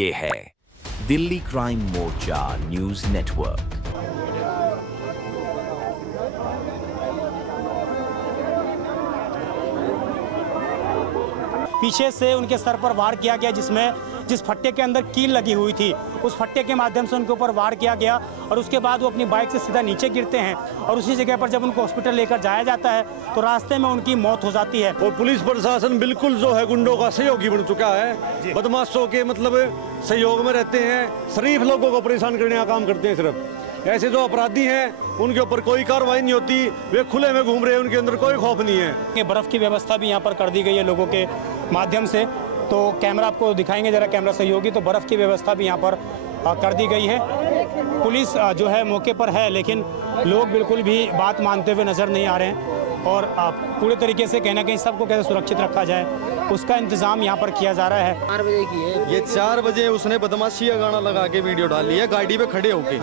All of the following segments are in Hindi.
ये है दिल्ली क्राइम मोर्चा न्यूज नेटवर्क। पीछे से उनके सर पर वार किया गया, जिस फट्टे के अंदर कील लगी हुई थी उस फट्टे के माध्यम से उनके ऊपर वार किया गया और उसके बाद वो अपनी बाइक से सीधा नीचे गिरते हैं और उसी जगह पर जब उनको हॉस्पिटल लेकर जाया जाता है तो रास्ते में उनकी मौत हो जाती है। और पुलिस प्रशासन बिल्कुल जो है गुंडों का सहयोगी बन चुका है, बदमाशों के मतलब सहयोग में रहते हैं, शरीफ लोगों को परेशान करने का काम करते हैं। सिर्फ ऐसे जो अपराधी हैं उनके ऊपर कोई कार्रवाई नहीं होती, वे खुले में घूम रहे हैं, उनके अंदर कोई खौफ नहीं है। बर्फ की व्यवस्था भी यहाँ पर कर दी गई है लोगों के माध्यम से, तो कैमरा आपको दिखाएंगे जरा, कैमरा सहयोगी। तो बर्फ़ की व्यवस्था भी यहाँ पर कर दी गई है। पुलिस जो है मौके पर है, लेकिन लोग बिल्कुल भी बात मानते हुए नज़र नहीं आ रहे हैं और पूरे तरीके से कहीं ना कहीं सबको कैसे सुरक्षित रखा जाए उसका इंतजाम यहाँ पर किया जा रहा है। 4 बजे की है ये 4 बजे उसने बदमाशी का गाना लगा के वीडियो डाली है गाड़ी पे खड़े होके।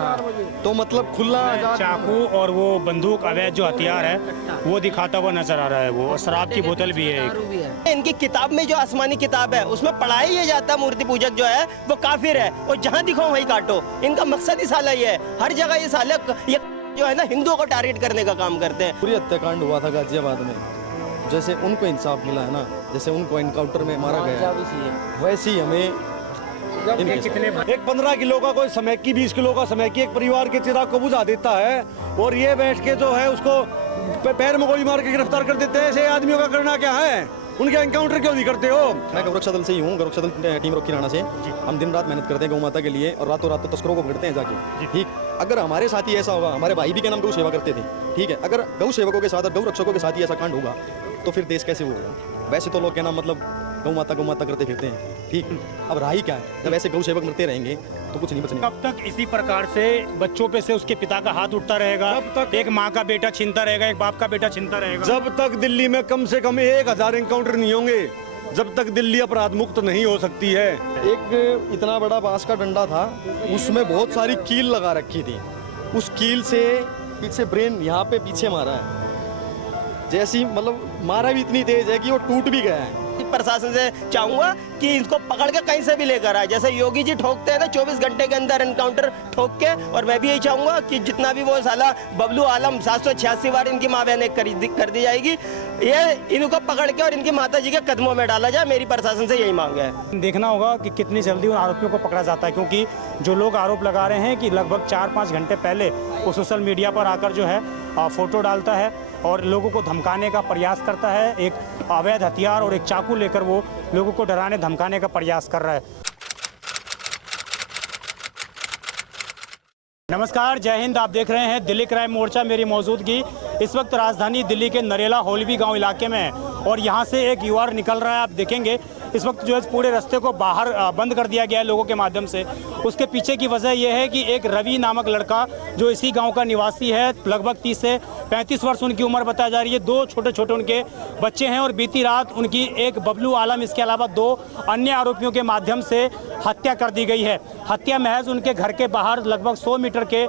तो मतलब खुला चाकू और वो बंदूक अवैध जो हथियार है वो दिखाता हुआ नजर आ रहा है, वो शराब की बोतल भी है एक। इनकी किताब में जो आसमानी किताब है उसमें पढ़ाई ये जाता है मूर्ति पूजक जो है वो काफिर है और जहाँ दिखो वहीं काटो। इनका मकसद ही साला ये है, हर जगह ये साले ये जो है ना हिंदुओं को टारगेट करने का काम करते हैं। पूरी हत्याकांड हुआ था गाजियाबाद में, जैसे उनको इंसाफ मिला है ना, जैसे उनको एनकाउंटर में मारा गया वैसे ही हमें एक 15 किलो का कोई समय की 20 किलो का समय की एक परिवार के चिराग को बुझा देता है और ये बैठ के जो है उसको पैर में गोली मार के गिरफ्तार कर देते हैं। ऐसे आदमियों का करना क्या है, उनके एनकाउंटर क्यों नहीं करते हो? मैं गौरक्षा दल से ही हूँ, गौरक्षा दल टीम रोकी राणा से। हम दिन रात मेहनत करते हैं गौ माता के लिए और रातों रात तो तस्करों को पकड़ते हैं जाके। ठीक, अगर हमारे साथ ही ऐसा होगा, हमारे भाई भी के नाम गौ सेवा करते थे, ठीक है, अगर गौ सेवकों के साथ और गौ रक्षकों के साथ ही ऐसा कांड होगा तो फिर देश कैसे होगा? वैसे तो लोग क्या नाम मतलब गौ माता करते फिरते हैं, ठीक। अब राही क्या है, जब ऐसे गौ सेवक मरते रहेंगे तो कुछ नहीं बचेगा। कब तक इसी प्रकार से बच्चों पे से उसके पिता का हाथ उठता रहेगा? कब तक? एक माँ का बेटा छीनता रहेगा, एक बाप का बेटा छीनता रहेगा। जब तक दिल्ली में कम से कम 1000 एनकाउंटर नहीं होंगे, जब तक दिल्ली अपराध मुक्त नहीं हो सकती है। एक इतना बड़ा बांस का डंडा था, उसमें बहुत सारी कील लगा रखी थी, उस कील से पीछे ब्रेन यहाँ पे पीछे मारा है, जैसी मतलब मारा भी इतनी तेज है कि वो टूट भी गया है। प्रशासन से चाहूंगा कि इनको पकड़ के कहीं से भी लेकर आए, जैसे योगी जी ठोकते हैं ना 24 घंटे के अंदर एनकाउंटर ठोक के, और मैं भी यही चाहूंगा कि जितना भी वो साला बबलू आलम 786 बार इनकी माँ बहन कर दी जाएगी, ये इनको पकड़ के और इनकी माता जी के कदमों में डाला जाए। मेरी प्रशासन से यही मांग है। देखना होगा कि कितनी जल्दी उन आरोपियों को पकड़ा जाता है, क्योंकि जो लोग आरोप लगा रहे हैं कि लगभग 4-5 घंटे पहले वो सोशल मीडिया पर आकर जो है फोटो डालता है और लोगों को धमकाने का प्रयास करता है, एक अवैध हथियार और एक चाकू लेकर वो लोगों को डराने धमकाने का प्रयास कर रहा है। नमस्कार, जय हिंद। आप देख रहे हैं दिल्ली क्राइम मोर्चा। मेरी मौजूदगी इस वक्त राजधानी दिल्ली के नरेला होलवी गांव इलाके में है और यहां से एक युवा निकल रहा है। आप देखेंगे इस वक्त जो है पूरे रास्ते को बाहर बंद कर दिया गया है लोगों के माध्यम से। उसके पीछे की वजह यह है कि एक रवि नामक लड़का जो इसी गांव का निवासी है, लगभग 30 से 35 वर्ष उनकी उम्र बताई जा रही है, 2 छोटे छोटे उनके बच्चे हैं और बीती रात उनकी एक बबलू आलम, इसके अलावा 2 अन्य आरोपियों के माध्यम से हत्या कर दी गई है। हत्या महज उनके घर के बाहर लगभग 100 मीटर के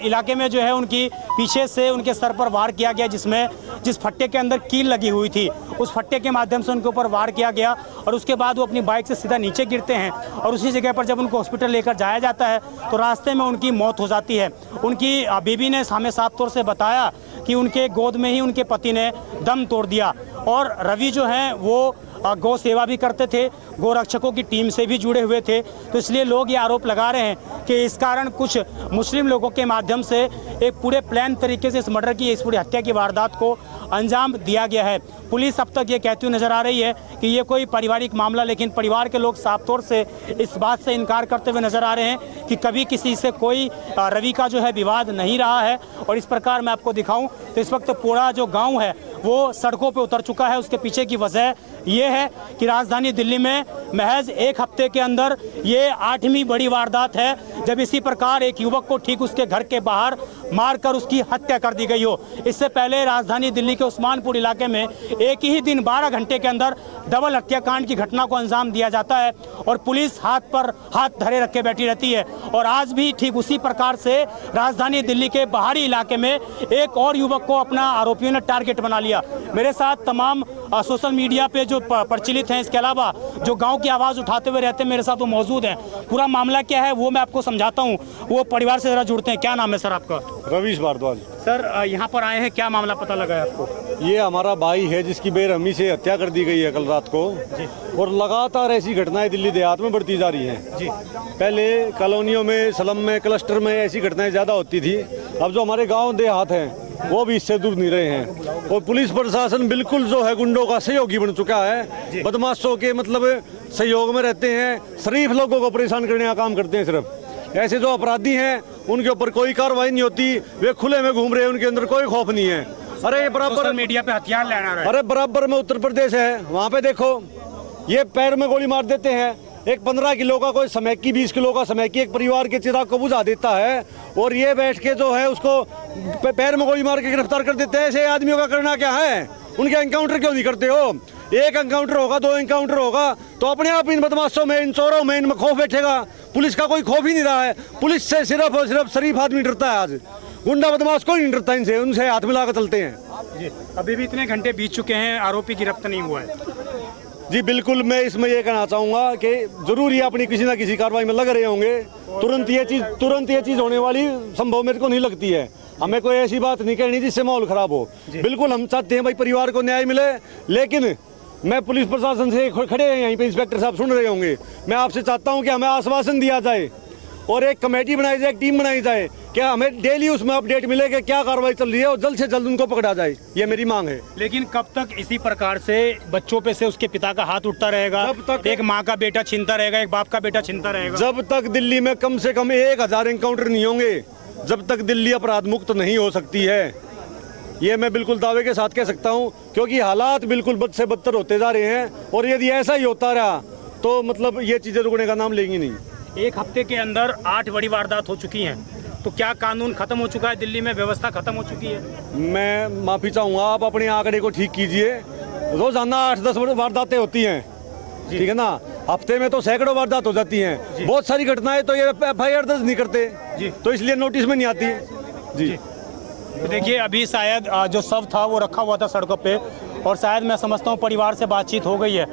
इलाके में जो है उनकी पीछे से उनके सर पर वार किया गया, जिस फट्टे के अंदर कील लगी हुई थी उस फट्टे के माध्यम से उनके ऊपर वार किया गया और उसके बाद वो अपनी बाइक से सीधा नीचे गिरते हैं और उसी जगह पर जब उनको हॉस्पिटल लेकर जाया जाता है तो रास्ते में उनकी मौत हो जाती है। उनकी बीवी ने हमें साफ तौर से बताया कि उनके गोद में ही उनके पति ने दम तोड़ दिया। और रवि जो हैं वो गौ सेवा भी करते थे, गौ रक्षकों की टीम से भी जुड़े हुए थे, तो इसलिए लोग ये आरोप लगा रहे हैं कि इस कारण कुछ मुस्लिम लोगों के माध्यम से एक पूरे प्लान तरीके से इस मर्डर की, इस पूरी हत्या की वारदात को अंजाम दिया गया है। पुलिस अब तक ये कहती हुई नजर आ रही है कि ये कोई पारिवारिक मामला, लेकिन परिवार के लोग साफ तौर से इस बात से इनकार करते हुए नजर आ रहे हैं कि कभी किसी से कोई रवि का जो है विवाद नहीं रहा है। और इस प्रकार मैं आपको दिखाऊं तो इस वक्त पूरा जो गाँव है वो सड़कों पे उतर चुका है। उसके पीछे की वजह ये है कि राजधानी दिल्ली में महज 1 हफ्ते के अंदर ये 8वीं बड़ी वारदात है जब इसी प्रकार एक युवक को ठीक उसके घर के बाहर मारकर उसकी हत्या कर दी गई हो। इससे पहले राजधानी दिल्ली के उस्मानपुर इलाके में एक ही दिन 12 घंटे के अंदर डबल हत्याकांड की घटना को अंजाम दिया जाता है और पुलिस हाथ पर हाथ धरे रखे बैठी रहती है। और आज भी ठीक उसी प्रकार से राजधानी दिल्ली के बाहरी इलाके में एक और युवक को अपना आरोपियों ने टारगेट बना लिया। किया। मेरे साथ तमाम सोशल मीडिया पे जो प्रचलित हैं, इसके अलावा जो गांव की आवाज़ उठाते हुए रहते हैं, मेरे साथ वो मौजूद हैं। पूरा मामला क्या है वो मैं आपको समझाता हूँ, वो परिवार से ज़रा जुड़ते हैं। क्या नाम है सर आपका? रवीश भारद्वाज। सर यहाँ पर आए हैं, क्या मामला पता लगा है आपको? ये हमारा भाई है जिसकी बेरहमी से हत्या कर दी गई है कल रात को, और लगातार ऐसी घटनाएं दिल्ली देहात में बढ़ती जा रही हैं। जी। पहले कॉलोनियों में, स्लम में, क्लस्टर में ऐसी घटनाएं ज़्यादा होती थी। अब जो हमारे गांव देहात हैं वो भी इससे दूर नहीं रहे हैं, और पुलिस प्रशासन बिल्कुल जो है गुंडों का सहयोगी बन चुका है। बदमाशों के मतलब सहयोग में रहते हैं, शरीफ लोगों को परेशान करने का काम करते हैं। सिर्फ ऐसे जो अपराधी हैं उनके ऊपर कोई कार्रवाई नहीं होती, वे खुले में घूम रहे हैं, उनके अंदर कोई खौफ नहीं है। अरे ये बराबर मीडिया पे हथियार लेना रहा है। अरे बराबर में उत्तर प्रदेश है, वहाँ पे देखो ये पैर में गोली मार देते हैं। एक 15 किलो का कोई समैकी, 20 किलो का समैकी एक परिवार के चिराग को बुझा देता है, और ये बैठ के जो है उसको पैर में गोली मार के गिरफ्तार कर देते हैं। ऐसे आदमियों का करना क्या है? उनके एनकाउंटर क्यों नहीं करते हो? एक एनकाउंटर होगा, 2 एनकाउंटर होगा तो अपने आप इन बदमाशों में, इन चोरों में, इनमें खौफ बैठेगा। पुलिस का कोई खौफ ही नहीं रहा है। पुलिस से सिर्फ और सिर्फ शरीफ आदमी डरता है। आज गुंडा बदमाश कोई नहीं डरता इनसे, उनसे हाथ मिला कर चलते हैं। जी, अभी भी इतने घंटे बीत चुके हैं, आरोपी गिरफ्तार नहीं हुआ है। जी बिल्कुल, मैं इसमें ये कहना चाहूँगा कि जरूर ये अपनी किसी ना किसी कार्रवाई में लग रहे होंगे। तुरंत ये चीज़ होने वाली संभव मेरे को नहीं लगती है। हमें कोई ऐसी बात नहीं कहनी जिससे माहौल खराब हो। बिल्कुल हम चाहते हैं भाई परिवार को न्याय मिले, लेकिन मैं पुलिस प्रशासन से खड़े हैं यहीं पे, इंस्पेक्टर साहब सुन रहे होंगे, मैं आपसे चाहता हूँ कि हमें आश्वासन दिया जाए और एक कमेटी बनाई जाए, एक टीम बनाई जाए, क्या हमें डेली उसमें अपडेट मिले कि क्या कार्रवाई चल रही है, और जल्द से जल्द उनको पकड़ा जाए। ये मेरी मांग है। लेकिन कब तक इसी प्रकार से बच्चों पे से उसके पिता का हाथ उठता रहेगा? जब तक एक माँ का बेटा छीनता रहेगा, एक बाप का बेटा छीनता रहेगा। जब तक दिल्ली में कम से कम 1000 एनकाउंटर नहीं होंगे, जब तक दिल्ली अपराध मुक्त नहीं हो सकती है। ये मैं बिल्कुल दावे के साथ कह सकता हूँ, क्योंकि हालात बिल्कुल बद से बदतर होते जा रहे हैं, और यदि ऐसा ही होता रहा तो मतलब ये चीज़ें रुकने का नाम लेंगी नहीं। एक हफ्ते के अंदर 8 बड़ी वारदात हो चुकी हैं, तो क्या कानून खत्म हो चुका है? दिल्ली में व्यवस्था खत्म हो चुकी है? मैं माफ़ी चाहूँगा, आप अपने आंकड़े को ठीक कीजिए। रोजाना 8-10 वारदातें होती हैं, ठीक है ना? हफ्ते में तो सैकड़ों वारदात हो जाती हैं। बहुत सारी घटनाएं तो ये FIR दर्ज नहीं करते जी, तो इसलिए नोटिस में नहीं आती जी। तो देखिए अभी शायद जो शव था वो रखा हुआ था सड़कों पे, और शायद मैं समझता हूँ परिवार से बातचीत हो गई है।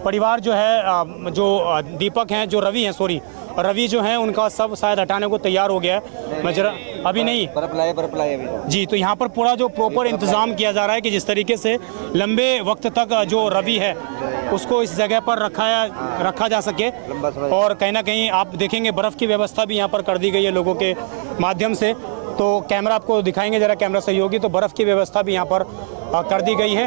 परिवार जो है, जो दीपक हैं, जो रवि हैं, सॉरी रवि जो हैं, उनका सब शायद हटाने को तैयार हो गया है। मैं जरा अभी नहीं बर्फ लाए अभी जी, तो यहाँ पर पूरा जो प्रॉपर इंतज़ाम किया जा रहा है कि जिस तरीके से लंबे वक्त तक जो रवि है उसको इस जगह पर रखा जा सके। और कहीं ना कहीं आप देखेंगे बर्फ़ की व्यवस्था भी यहाँ पर कर दी गई है लोगों के माध्यम से। तो कैमरा आपको दिखाएंगे जरा, कैमरा सहयोगी, तो बर्फ़ की व्यवस्था भी यहाँ पर कर दी गई है।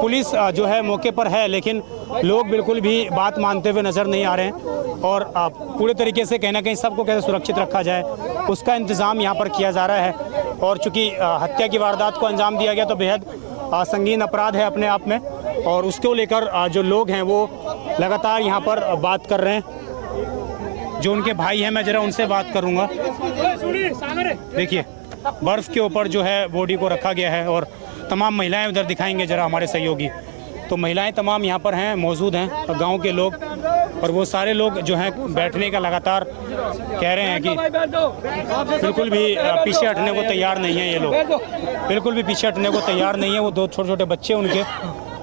पुलिस जो है मौके पर है, लेकिन लोग बिल्कुल भी बात मानते हुए नज़र नहीं आ रहे हैं, और पूरे तरीके से कहीं ना कहीं सबको कैसे सुरक्षित रखा जाए उसका इंतज़ाम यहाँ पर किया जा रहा है। और चूँकि हत्या की वारदात को अंजाम दिया गया तो बेहद संगीन अपराध है अपने आप में, और उसको लेकर जो लोग हैं वो लगातार यहाँ पर बात कर रहे हैं। जो उनके भाई हैं, मैं जरा उनसे बात करूँगा। देखिए बर्फ़ के ऊपर जो है बॉडी को रखा गया है, और तमाम महिलाएं उधर दिखाएंगे जरा हमारे सहयोगी। तो महिलाएं तमाम यहाँ पर हैं, मौजूद हैं, और गांव के लोग, और वो सारे लोग जो हैं बैठने का लगातार कह रहे हैं कि बिल्कुल भी पीछे हटने को तैयार नहीं है। ये लोग बिल्कुल भी पीछे हटने को तैयार नहीं है। वो 2 छोटे छोटे बच्चे उनके,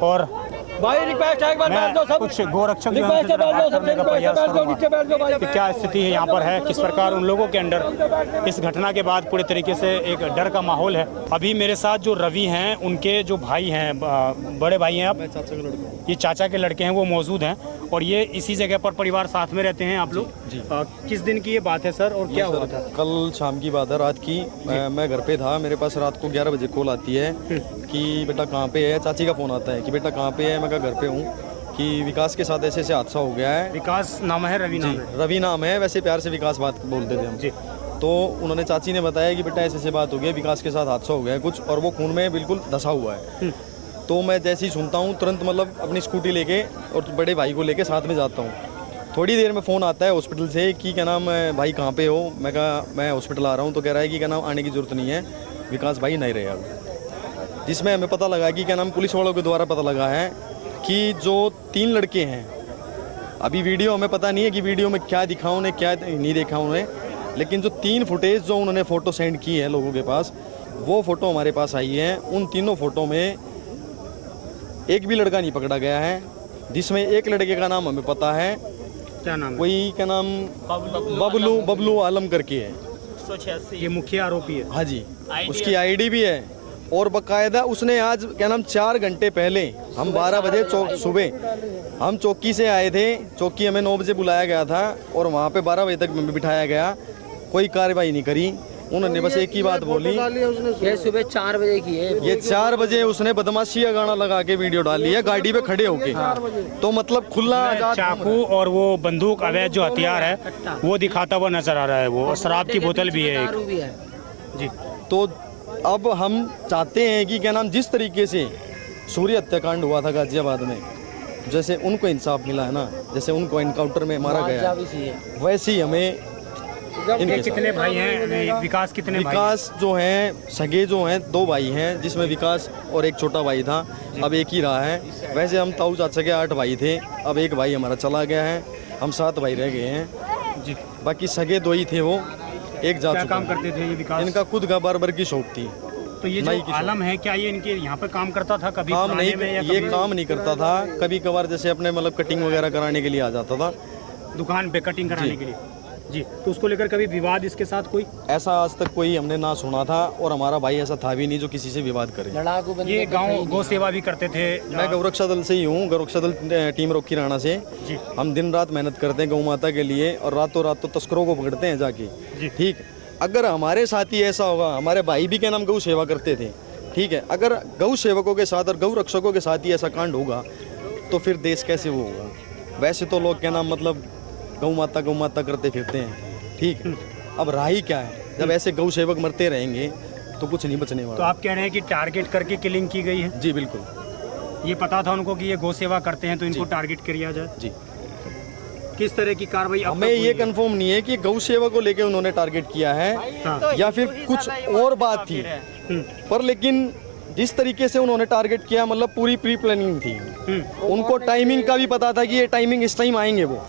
और भाई रिक्वेस्ट है, एक बार बैठ जाओ सब। कुछ गोरक्षक जो है उनसे बात करने का प्रयास करूंगा कि क्या स्थिति है यहाँ पर है, किस प्रकार उन लोगों के अंदर इस घटना के बाद पूरे तरीके से एक डर का माहौल है। अभी मेरे साथ जो रवि हैं, उनके जो भाई हैं, बड़े भाई हैं, आप ये चाचा के लड़के हैं, वो मौजूद हैं, और ये इसी जगह पर परिवार साथ में रहते हैं आप लोग जी। किस दिन की ये बात है सर, और क्या हुआ था? कल शाम की बात है, रात की। मैं घर पे था, मेरे पास रात को 11 बजे कॉल आती है कि बेटा कहाँ पे है। चाची का फ़ोन आता है कि बेटा कहाँ पे है। मैं घर पे हूँ, कि विकास के साथ ऐसे ऐसे हादसा हो गया है। विकास नाम है? रवि नाम है? रवि नाम है, वैसे प्यार से विकास बात बोलते थे हम जी। तो उन्होंने, चाची ने बताया कि बेटा ऐसे ऐसे बात हो गई, विकास के साथ हादसा हो गया है कुछ, और वो खून में बिल्कुल धंसा हुआ है। तो मैं जैसे ही सुनता हूँ तुरंत मतलब अपनी स्कूटी लेके और बड़े भाई को लेके साथ में जाता हूँ। थोड़ी देर में फ़ोन आता है हॉस्पिटल से कि क्या नाम भाई कहाँ पे हो। मैं कहा मैं हॉस्पिटल आ रहा हूँ। तो कह रहा है कि क्या नाम आने की ज़रूरत नहीं है, विकास भाई नहीं रहे अब। जिसमें हमें पता लगा कि क्या नाम पुलिस वालों के द्वारा पता लगा है कि जो 3 लड़के हैं, अभी वीडियो हमें पता नहीं है कि वीडियो में क्या दिखा उन्हें, क्या नहीं देखा उन्हें, लेकिन जो 3 फुटेज जो उन्होंने फ़ोटो सेंड की है लोगों के पास, वो फ़ोटो हमारे पास आई है। उन तीनों फ़ोटो में एक भी लड़का नहीं पकड़ा गया है, जिसमें एक लड़के का नाम हमें पता है, क्या नाम है? कोई का नाम बबलू आलम करके है। 186 ये मुख्य आरोपी है। हाँ जी, उसकी आईडी भी है और बकायदा उसने आज क्या नाम 4 घंटे पहले हम 12 बजे सुबह हम चौकी से आए थे। चौकी हमें 9 बजे बुलाया गया था और वहाँ पे 12 बजे तक बिठाया गया, कोई कार्रवाई नहीं करी। उन्होंने बस एक ही बात बोली, ये सुबह 4 बजे की है। ये 4 बजे उसने बदमाशी का गाना लगा के वीडियो डाली है गाड़ी पे खड़े होके। तो मतलब खुला आजाद चाकू और वो बंदूक अवैध जो हथियार है वो दिखाता हुआ नजर आ रहा है वो, और शराब की बोतल भी है दारू एक। भी है। जी, तो अब हम चाहते हैं कि क्या नाम जिस तरीके से सूर्य हत्याकांड हुआ था गाजियाबाद में, जैसे उनको इंसाफ मिला है ना, जैसे उनको एनकाउंटर में मारा गया है, वैसे ही हमें ये कितने भाई हैं? विकास कितने भाई हैं? विकास जो हैं सगे जो हैं 2 भाई हैं, जिसमें विकास और एक छोटा भाई था, अब एक ही रहा है। वैसे हम ताऊ चाचा के 8 भाई थे, अब एक भाई हमारा चला गया है, हम 7 भाई रह गए हैं जी। बाकी सगे 2 ही थे, वो एक जा क्या चुका काम है। करते थे ये विकास? इनका खुद का बार्बर की शॉप थी। तो ये नाई जो की शॉप। आलम है, क्या ये इनके यहाँ पे काम करता था कभी? काम पुराने नहीं, में या ये कभी काम नहीं करता था, कभी कभार जैसे अपने मतलब कटिंग वगैरह कराने के लिए आ जाता था। दुकान पे कटिंग कराने के लिए? जी। तो उसको लेकर कभी विवाद इसके साथ कोई? ऐसा आज तक कोई हमने ना सुना था और हमारा भाई ऐसा था भी नहीं जो किसी से विवाद करे। लड़ाकू बंदे ये गांव गौ सेवा भी करते थे? मैं गौरक्षा दल से ही हूँ, गौरक्षा दल टीम रॉकी राणा से। जी। हम दिन रात मेहनत करते हैं गौ माता के लिए और रातों रात तो तस्करों को पकड़ते हैं जाके। जी। ठीक, अगर हमारे साथ ही ऐसा होगा, हमारे भाई भी क्या नाम गौ सेवा करते थे, ठीक है, अगर गौ सेवकों के साथ और गौ रक्षकों के साथ ही ऐसा कांड होगा तो फिर देश कैसे वो होगा? वैसे तो लोग क्या नाम मतलब गौ माता करते फिरते हैं, ठीक। अब राही क्या है, जब ऐसे गौ सेवक मरते रहेंगे तो कुछ नहीं बचने तो वाला। आप कह रहे हैं कि टारगेट करके किलिंग की गई है? जी बिल्कुल ये पता था उनको कि ये गौ सेवा करते हैं तो इनको टारगेट किया जाए? जी। किस तरह की कार्रवाई अब हमें तक ये हुई है? कंफर्म नहीं है कि गौ सेवा को लेके उन्होंने टारगेट किया है या फिर कुछ और बात थी, पर लेकिन जिस तरीके से उन्होंने टारगेट किया मतलब पूरी प्री प्लानिंग थी। उनको टाइमिंग का भी पता था कि ये टाइमिंग इस टाइम आएंगे वो,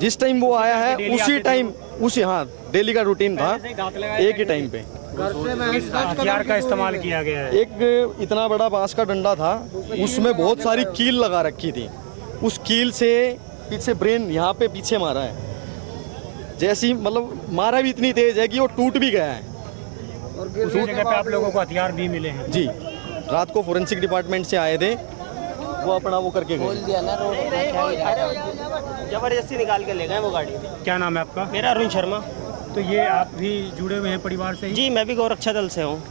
जिस टाइम वो आया है उसी टाइम उसी हाँ डेली का रूटीन था, एक ही टाइम पे। हथियार का इस्तेमाल किया गया है? एक इतना बड़ा बांस का डंडा था, उसमें बहुत सारी कील लगा रखी थी, उस कील से पीछे ब्रेन यहाँ पे पीछे मारा है, जैसी मतलब मारा भी इतनी तेज है कि वो टूट भी गया है। उसी जगह पे आप लोगों को हथियार भी मिले हैं? जी, रात को फोरेंसिक डिपार्टमेंट से आए थे, वो अपना वो करके खोल गए। दिया ना रोड पे, क्या गिरा? जबरदस्ती निकाल के ले गए वो गाड़ी। क्या नाम है आपका? मेरा अरुण शर्मा। तो ये आप भी जुड़े हुए हैं परिवार से ही? जी, मैं भी गौरक्षा दल से हूँ।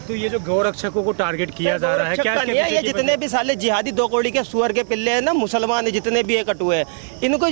तो ये जो गौ रक्षकों को टारगेट किया जा रहा है, क्या इसके ये पीछे की जितने भी साले जिहादी 2 कौड़ी के सुअर के पिल्ले हैं ना, मुसलमान है जितने भी है कटुए हैं, इनको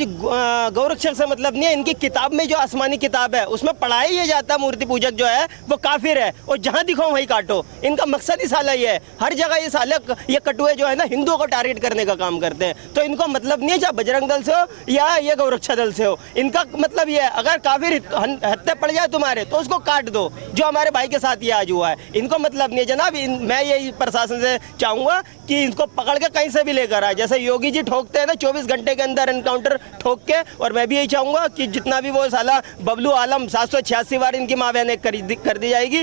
गौरक्षक से मतलब नहीं है। इनकी किताब में जो आसमानी किताब है उसमें पढ़ाया ये जाता है मूर्ति पूजक जो है वो काफिर है और जहाँ दिखाओ वहीं काटो। इनका मकसद ही साला ये है, हर जगह ये साले ये कटुए जो है ना हिंदुओं को टारगेट करने का काम करते हैं। तो इनको मतलब नहीं है चाहे बजरंग दल से हो या ये गौरक्षा दल से हो, इनका मतलब ये है अगर काफिर हत्या पड़ जाए तुम्हारे तो उसको काट दो, जो हमारे भाई के साथ ये आज हुआ है। इनको मतलब नहीं है जनाब। मैं यही प्रशासन से चाहूंगा कि इनको पकड़ के कहीं से भी लेकर आए, जैसे योगी जी ठोकते हैं ना 24 घंटे के अंदर एनकाउंटर ठोक के। और मैं भी यही चाहूंगा कि जितना भी वो साला बबलू आलम 786 बार इनकी माँ बहन कर दी जाएगी,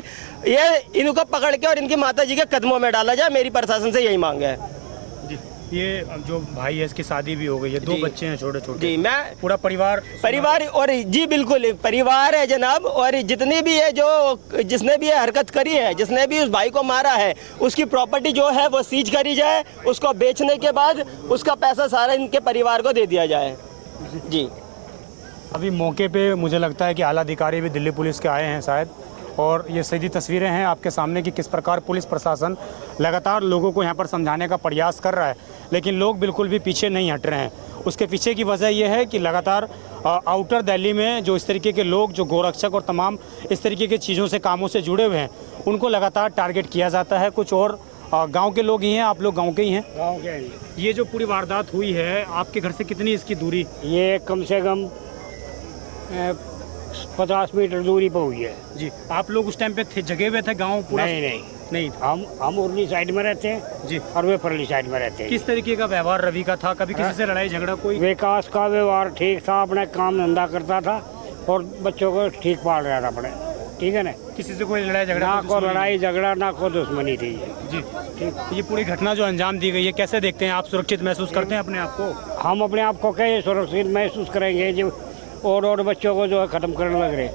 ये इनको पकड़ के और इनकी माता जी के कदमों में डाला जाए। मेरी प्रशासन से यही मांग है। जी। ये जो भाई है इसकी शादी भी हो गई है, 2 बच्चे हैं छोटे छोटे। जी, मैं पूरा परिवार और जी बिल्कुल परिवार है जनाब। और जितनी भी है जो जिसने भी ये हरकत करी है, जिसने भी उस भाई को मारा है, उसकी प्रॉपर्टी जो है वो सीज करी जाए, उसको बेचने के बाद उसका पैसा सारा इनके परिवार को दे दिया जाए। जी। अभी मौके पे मुझे लगता है कि आला अधिकारी भी दिल्ली पुलिस के आए हैं शायद, और ये सीधी तस्वीरें हैं आपके सामने कि किस प्रकार पुलिस प्रशासन लगातार लोगों को यहाँ पर समझाने का प्रयास कर रहा है, लेकिन लोग बिल्कुल भी पीछे नहीं हट रहे हैं। उसके पीछे की वजह यह है कि लगातार आउटर दिल्ली में जो इस तरीके के लोग जो गोरक्षक और तमाम इस तरीके की चीज़ों से कामों से जुड़े हुए हैं उनको लगातार टारगेट किया जाता है। कुछ और गांव के लोग ही हैं, आप लोग गांव के ही हैं? गाँव के हैं। ये जो पूरी वारदात हुई है आपके घर से कितनी इसकी दूरी? ये कम से कम 50 मीटर दूरी पर हुई है। जी। आप लोग उस टाइम पे थे, जगे हुए थे गांव पूरा? नहीं था। हम उर्ली साइड में रहते हैं जी, और वे परली साइड में रहते हैं। किस तरीके का व्यवहार रवि का था? कभी किसी से लड़ाई झगड़ा कोई? विकास का व्यवहार ठीक था, अपने काम धंधा करता था और बच्चों को ठीक पाल रहा था अपने। ठीक है ना। किसी से कोई लड़ाई झगड़ा ना कोई को दुश्मनी? लड़ाई झगड़ा ना को दुश्मनी थी। जी ठीक। ये पूरी घटना जो अंजाम दी गई है कैसे देखते हैं आप? सुरक्षित महसूस करते हैं अपने आप को? हम अपने आप को कैसे सुरक्षित महसूस करेंगे जो और बच्चों को जो है ख़त्म करने लग रहे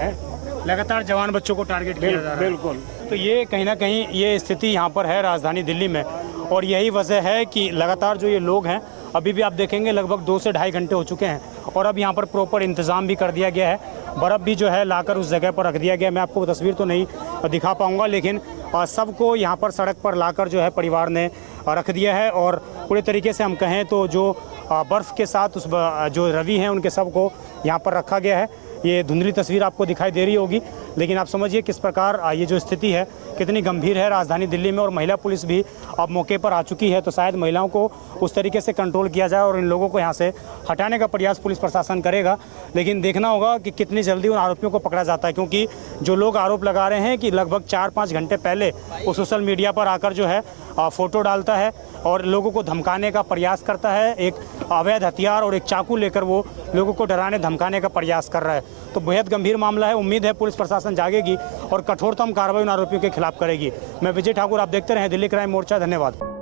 हैं। लगातार जवान बच्चों को टारगेट किया जा रहा है। बिल्कुल। तो ये कहीं ना कहीं ये स्थिति यहाँ पर है राजधानी दिल्ली में, और यही वजह है कि लगातार जो ये लोग हैं, अभी भी आप देखेंगे लगभग 2 से ढाई घंटे हो चुके हैं, और अब यहाँ पर प्रॉपर इंतज़ाम भी कर दिया गया है। बर्फ़ भी जो है लाकर उस जगह पर रख दिया गया। मैं आपको तस्वीर तो नहीं दिखा पाऊँगा, लेकिन सबको यहाँ पर सड़क पर लाकर जो है परिवार ने रख दिया है। और पूरे तरीके से हम कहें तो जो बर्फ़ के साथ उस जो रवि हैं उनके सबको यहाँ पर रखा गया है। ये धुंधली तस्वीर आपको दिखाई दे रही होगी, लेकिन आप समझिए किस प्रकार ये जो स्थिति है कितनी गंभीर है राजधानी दिल्ली में। और महिला पुलिस भी अब मौके पर आ चुकी है, तो शायद महिलाओं को उस तरीके से कंट्रोल किया जाए और इन लोगों को यहाँ से हटाने का प्रयास पुलिस प्रशासन करेगा। लेकिन देखना होगा कि कितनी जल्दी उन आरोपियों को पकड़ा जाता है, क्योंकि जो लोग आरोप लगा रहे हैं कि लगभग 4-5 घंटे पहले वो सोशल मीडिया पर आकर जो है फ़ोटो डालता है और लोगों को धमकाने का प्रयास करता है। एक अवैध हथियार और एक चाकू लेकर वो लोगों को डराने धमकाने का प्रयास कर रहा है। तो बेहद गंभीर मामला है। उम्मीद है पुलिस प्रशासन जागेगी और कठोरतम कार्रवाई उन आरोपियों के खिलाफ करेगी। मैं विजय ठाकुर, आप देखते रहें दिल्ली क्राइम मोर्चा। धन्यवाद।